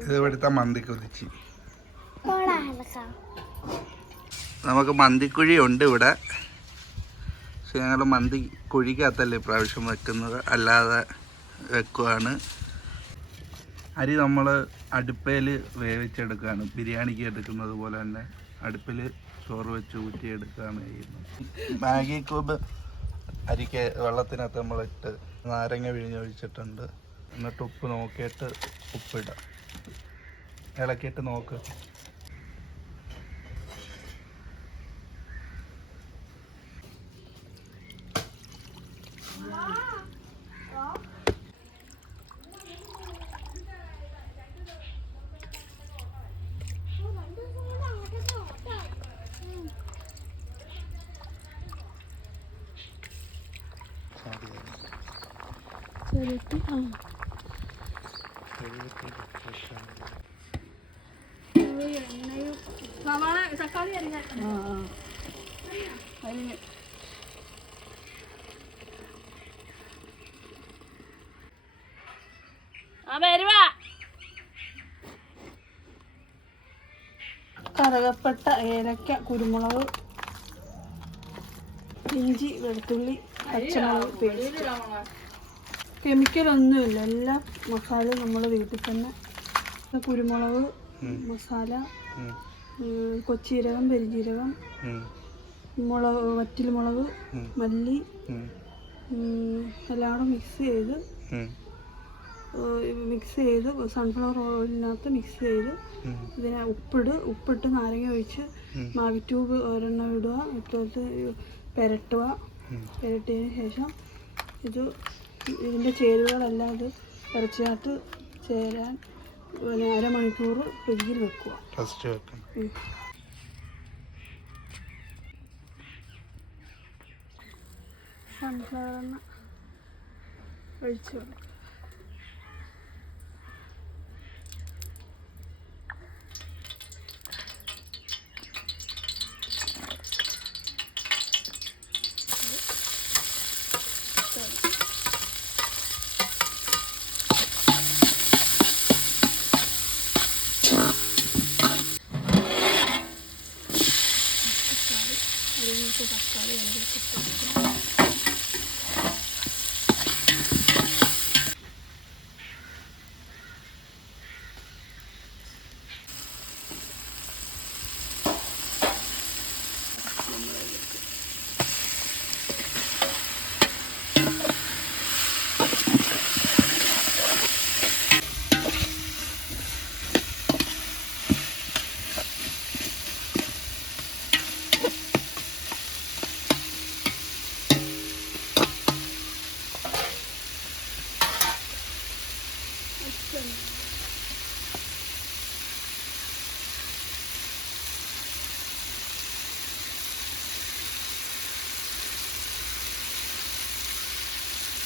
ഇത് ഇവിടുത്തെ മന്തി കുതിച്ച് നമുക്ക് മന്തിക്കുഴി ഉണ്ട് ഇവിടെ. പക്ഷെ ഞങ്ങൾ മന്തി കുഴിക്കകത്തല്ലേ ഇപ്രാവശ്യം വെക്കുന്നത്. അല്ലാതെ വെക്കുവാണ്. അരി നമ്മൾ അടുപ്പയിൽ വേവിച്ചെടുക്കുകയാണ് ബിരിയാണിക്ക് എടുക്കുന്നത് പോലെ തന്നെ അടുപ്പിൽ ചോറ് വെച്ച് ഊറ്റിയെടുക്കുകയാണ് ചെയ്യുന്നത്. മാഗി ക്യൂബ് അരിക്ക് വെള്ളത്തിനകത്ത് നമ്മളിട്ട് നാരങ്ങ വിഴിഞ്ഞൊഴിച്ചിട്ടുണ്ട്. എന്നിട്ട് ഉപ്പ് നോക്കിയിട്ട് ഉപ്പിടാം. ഇളക്കിയിട്ട് നോക്ക്. ചെറുട്ടി ആ. തക്കാളി ആ വരുവാ. കറുകപ്പട്ട ഏലക്ക കുരുമുളക് ഇഞ്ചി വെളുത്തുള്ളി പച്ചമുളക് പേസ്റ്റ്. കെമിക്കലൊന്നുമില്ല എല്ലാ മസാലയും നമ്മൾ വീട്ടിൽ തന്നെ. കുരുമുളക് മസാല കൊച്ചീരകം പെരുജീരകം. മുളക് വറ്റിൽ മുളക് മല്ലി എല്ലാം കൂടെ മിക്സ് ചെയ്ത് മിക്സ് ചെയ്ത് സൺഫ്ലവർ ഓയിലിനകത്ത് മിക്സ് ചെയ്ത്. ഇതിനെ ഉപ്പിട് ഉപ്പിട്ട് നാരങ്ങ ഒഴിച്ച്. മാവി ട്യൂബ് ഒരെണ്ണം ഇടുക ഇട്ടിട്ട് പുരട്ടുക. പെരട്ടിയതിന് ശേഷം ഇത് ഇതിന്റെ ചേരുവകളെല്ലാം ഇത് ഇറച്ചിയായിട്ട് ചേരാൻ അരമണിക്കൂർ ഫ്രിഡ്ജിൽ വെക്കുക. ഫസ്റ്റ് വെക്കണം. സൺഫ്ലവർ എണ്ണ ഒഴിച്ച് കൊടുക്കുക Thank you.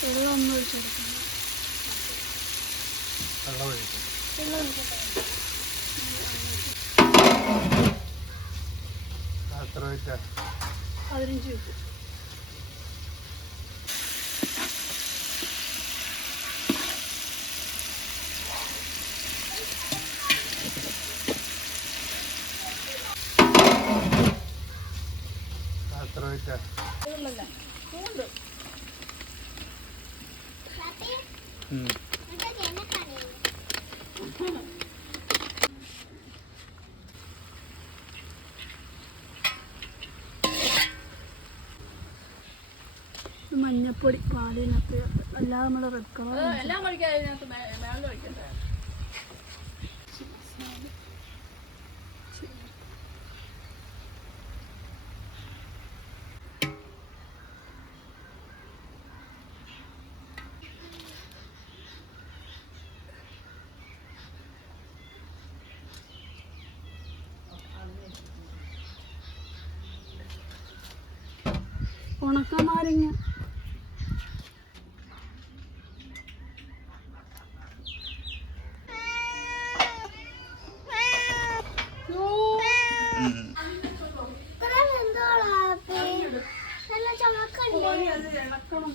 വെള്ളം ഒന്ന് ഒഴിച്ച് കൊടുക്കണം വെള്ളം ഒഴിക്കും വെള്ളം ഒഴിക്കട്ടെ എത്ര വെച്ചാ. പതിനഞ്ച് മിനിറ്റ് എത്ര വെച്ചാ. മഞ്ഞപ്പൊടി പാലിനകത്ത് എല്ലാം നമ്മൾ റെഡ് കളർ എല്ലാം കഴിക്കാം. ഉണക്ക നാരങ്ങ ചമക്കണ്ടേ അത് ഇളക്കണം